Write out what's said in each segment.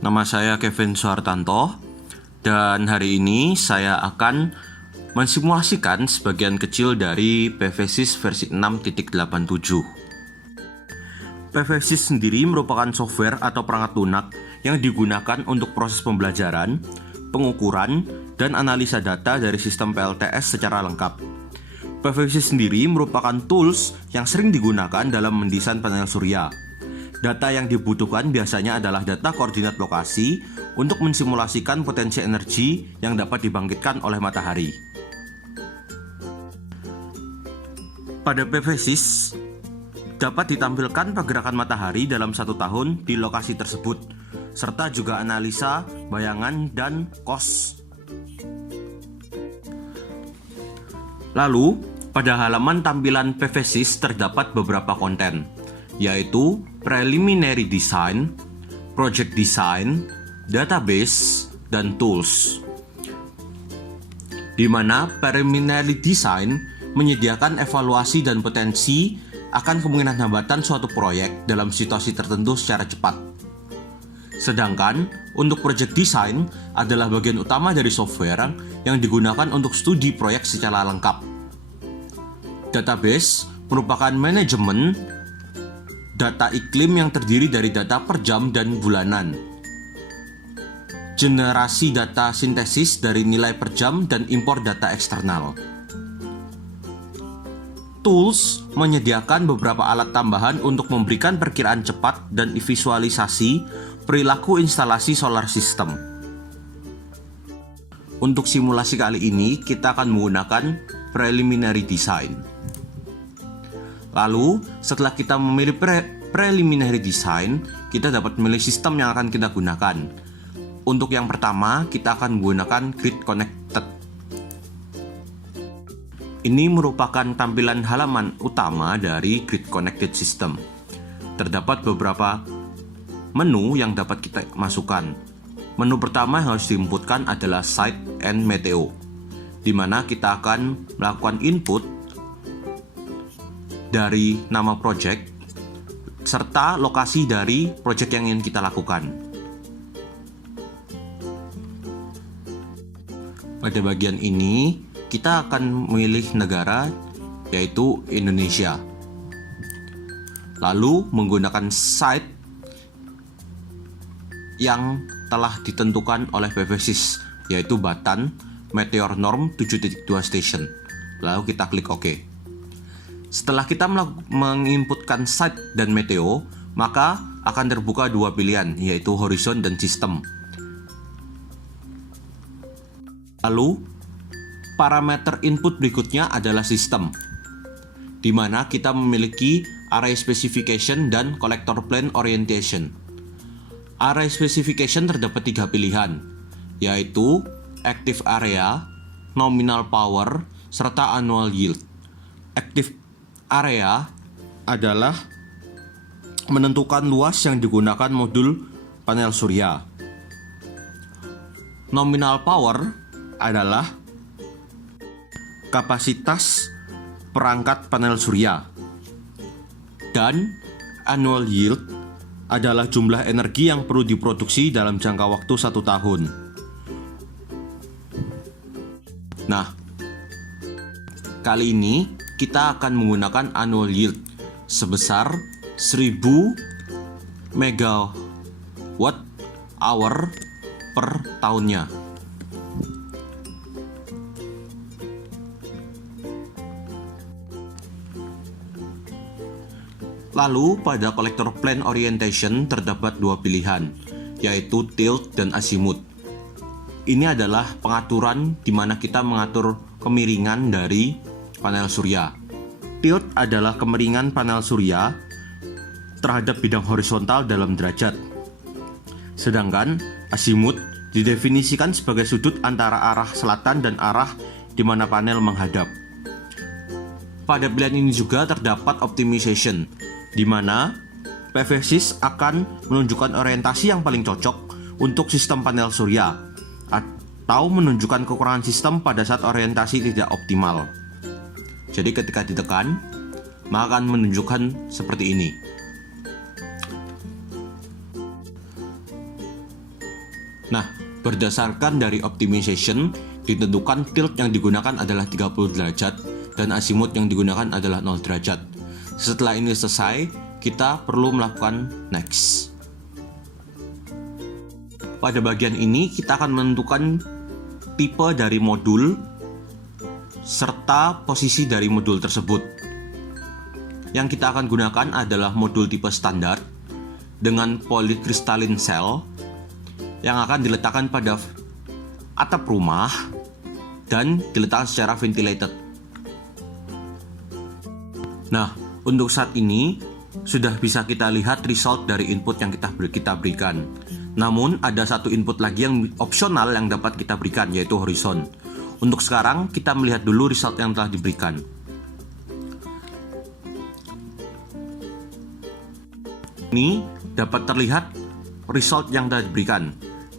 Nama saya Kevin Suhartanto, dan hari ini saya akan mensimulasikan sebagian kecil dari PVSys versi 6.87. PVSys sendiri merupakan software atau perangkat lunak yang digunakan untuk proses pembelajaran, pengukuran, dan analisa data dari sistem PLTS secara lengkap. PVSys sendiri merupakan tools yang sering digunakan dalam mendesain panel surya. Data yang dibutuhkan biasanya adalah data koordinat lokasi untuk mensimulasikan potensi energi yang dapat dibangkitkan oleh matahari. Pada PVSys, dapat ditampilkan pergerakan matahari dalam 1 tahun di lokasi tersebut, serta juga analisa, bayangan, dan cost. Lalu, pada halaman tampilan PVSys terdapat beberapa konten, yaitu Preliminary Design, Project Design, Database, dan Tools. Di mana Preliminary Design menyediakan evaluasi dan potensi akan kemungkinan hambatan suatu proyek dalam situasi tertentu secara cepat. Sedangkan untuk Project Design adalah bagian utama dari software yang digunakan untuk studi proyek secara lengkap. Database merupakan manajemen data iklim yang terdiri dari data per jam dan bulanan. Generasi data sintesis dari nilai per jam dan impor data eksternal. Tools menyediakan beberapa alat tambahan untuk memberikan perkiraan cepat dan visualisasi perilaku instalasi solar system. Untuk simulasi kali ini, kita akan menggunakan Preliminary Design. Lalu, setelah kita memilih Preliminary Design, kita dapat memilih sistem yang akan kita gunakan. Untuk yang pertama, kita akan menggunakan Grid Connected. Ini merupakan tampilan halaman utama dari Grid Connected System. Terdapat beberapa menu yang dapat kita masukkan. Menu pertama yang harus diinputkan adalah Site and Meteo, di mana kita akan melakukan input dari nama project serta lokasi dari project yang ingin kita lakukan. Pada bagian ini, kita akan memilih negara, yaitu Indonesia. Lalu menggunakan site yang telah ditentukan oleh PVSys, yaitu Batan Meteor Norm 7.2 Station. Lalu kita klik OK. Setelah kita menginputkan site dan meteo, maka akan terbuka dua pilihan, yaitu horizon dan sistem. Lalu, parameter input berikutnya adalah sistem, di mana kita memiliki array specification dan collector plane orientation. Array specification terdapat 3 pilihan, yaitu active area, nominal power, serta annual yield. Active area adalah menentukan luas yang digunakan modul panel surya. Nominal power adalah kapasitas perangkat panel surya. Dan annual yield adalah jumlah energi yang perlu diproduksi dalam jangka waktu 1 tahun. Nah, kali ini kita akan menggunakan annual yield sebesar 1000 megawatt hour per tahunnya. Lalu pada collector plane orientation terdapat 2 pilihan, yaitu tilt dan azimuth. Ini adalah pengaturan di mana kita mengatur kemiringan dari panel surya. Tilt adalah kemiringan panel surya terhadap bidang horizontal dalam derajat. Sedangkan azimuth didefinisikan sebagai sudut antara arah selatan dan arah di mana panel menghadap. Pada pilihan ini juga terdapat optimization, di mana PVSys akan menunjukkan orientasi yang paling cocok untuk sistem panel surya atau menunjukkan kekurangan sistem pada saat orientasi tidak optimal. Jadi ketika ditekan, maka akan menunjukkan seperti ini. Nah, berdasarkan dari optimization, ditentukan tilt yang digunakan adalah 30 derajat dan azimuth yang digunakan adalah 0 derajat. Setelah ini selesai, kita perlu melakukan next. Pada bagian ini, kita akan menentukan tipe dari modul serta posisi dari modul tersebut. Yang kita akan gunakan adalah modul tipe standar dengan polycrystalline cell yang akan diletakkan pada atap rumah dan diletakkan secara ventilated. Nah, untuk saat ini sudah bisa kita lihat result dari input yang kita berikan. Namun ada satu input lagi yang opsional yang dapat kita berikan, yaitu horizon. Untuk sekarang kita melihat dulu result yang telah diberikan. Ini dapat terlihat result yang telah diberikan.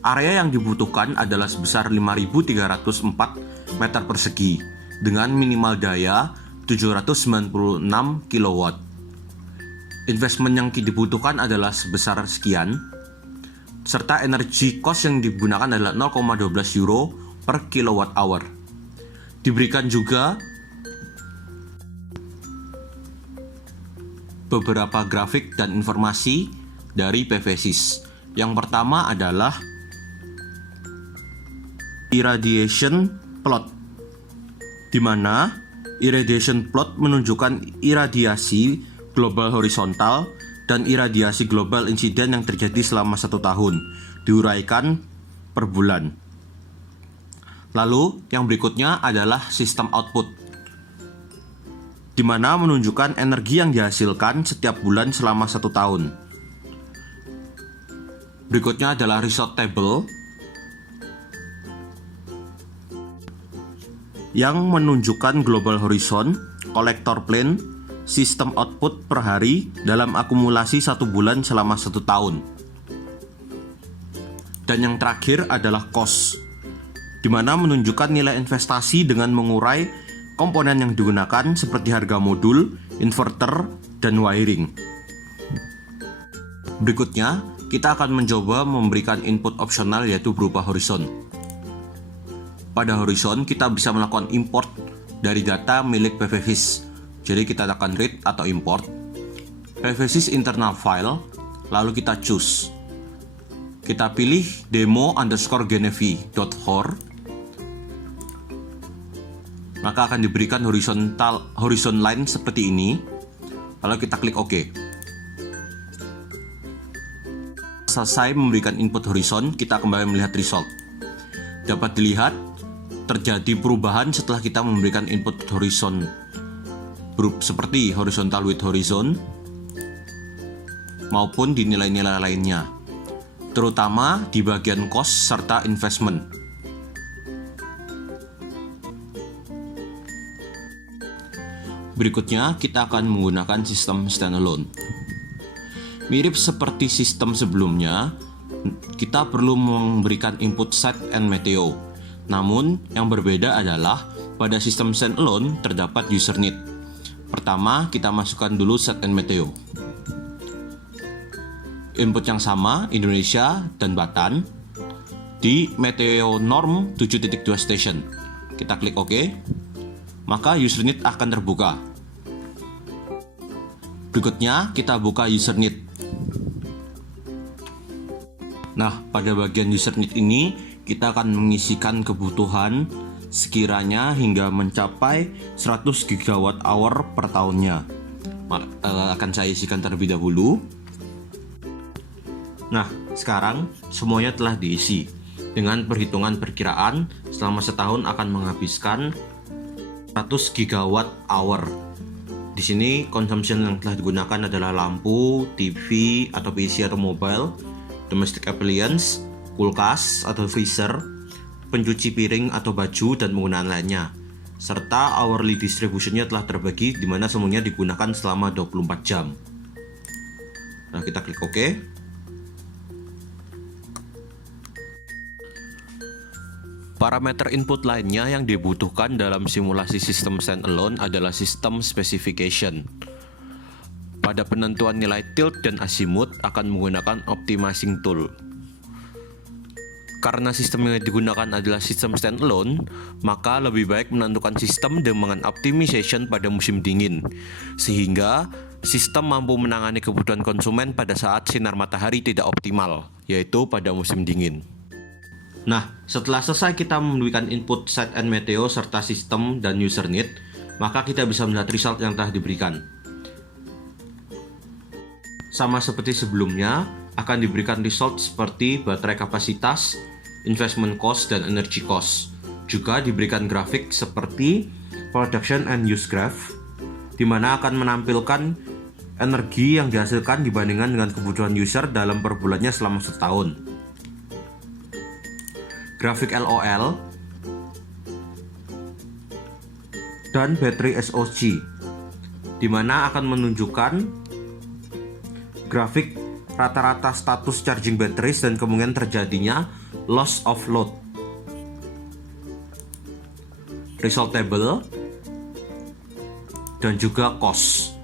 Area yang dibutuhkan adalah sebesar 5.304 meter persegi dengan minimal daya 796 kW. Investment yang dibutuhkan adalah sebesar sekian, serta energi cost yang digunakan adalah 0,12 euro per kilowatt hour. Diberikan juga beberapa grafik dan informasi dari PV-SYS. Yang pertama adalah irradiation plot, di mana irradiation plot menunjukkan irradiasi global horizontal dan irradiasi global insiden yang terjadi selama 1 tahun, diuraikan per bulan. Lalu yang berikutnya adalah sistem output, di mana menunjukkan energi yang dihasilkan setiap bulan selama 1 tahun. Berikutnya adalah result table yang menunjukkan global horizon, collector plane, sistem output per hari dalam akumulasi 1 bulan selama 1 tahun. Dan yang terakhir adalah cost, di mana menunjukkan nilai investasi dengan mengurai komponen yang digunakan seperti harga modul, inverter, dan wiring. Berikutnya, kita akan mencoba memberikan input opsional yaitu berupa horizon. Pada horizon, kita bisa melakukan import dari data milik PV-SYS. Jadi kita tekan read atau import PV-SYS internal file, lalu kita choose. Kita pilih demo_genevi.hor. Maka akan diberikan horizon line seperti ini. Lalu kita klik OK. Selesai memberikan input horizon, kita kembali melihat result. Dapat dilihat terjadi perubahan setelah kita memberikan input horizon seperti horizontal with horizon maupun di nilai-nilai lainnya, terutama di bagian cost serta investment. Berikutnya kita akan menggunakan sistem standalone. Mirip seperti sistem sebelumnya, kita perlu memberikan input set and meteo. Namun, yang berbeda adalah pada sistem standalone terdapat user need. Pertama, kita masukkan dulu set and meteo. Input yang sama, Indonesia dan Batan, di meteo norm 7.2 station. Kita klik OK, maka user need akan terbuka. Berikutnya, kita buka user need. Nah, pada bagian user need ini, kita akan mengisikan kebutuhan sekiranya hingga mencapai 100 gigawatt hour per tahunnya. Akan saya isikan terlebih dahulu. Nah, sekarang semuanya telah diisi. Dengan perhitungan perkiraan, selama setahun akan menghabiskan 100 gigawatt hour. Di sini consumption yang telah digunakan adalah lampu, TV atau PC atau mobile, domestic appliance, kulkas atau freezer, pencuci piring atau baju, dan penggunaan lainnya. Serta hourly distributionnya telah terbagi di mana semuanya digunakan selama 24 jam. Nah, kita klik OK. Parameter input lainnya yang dibutuhkan dalam simulasi sistem standalone adalah sistem specification. Pada penentuan nilai tilt dan azimuth akan menggunakan optimizing tool. Karena sistem yang digunakan adalah sistem standalone, maka lebih baik menentukan sistem dengan optimization pada musim dingin, sehingga sistem mampu menangani kebutuhan konsumen pada saat sinar matahari tidak optimal, yaitu pada musim dingin. Nah, setelah selesai kita memberikan input set and meteo serta sistem dan user need, maka kita bisa melihat result yang telah diberikan. Sama seperti sebelumnya, akan diberikan result seperti baterai kapasitas, investment cost, dan energy cost. Juga diberikan grafik seperti production and use graph, di mana akan menampilkan energi yang dihasilkan dibandingkan dengan kebutuhan user dalam per bulannya selama setahun. Grafik LOL dan battery SOC, di mana akan menunjukkan grafik rata-rata status charging batteries dan kemungkinan terjadinya loss of load. Result table dan juga cost.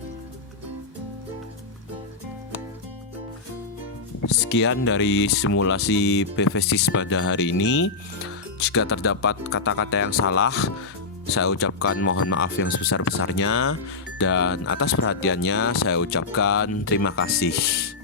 Sekian dari simulasi PVSIS pada hari ini. Jika terdapat kata-kata yang salah, saya ucapkan mohon maaf yang sebesar-besarnya, dan atas perhatiannya saya ucapkan terima kasih.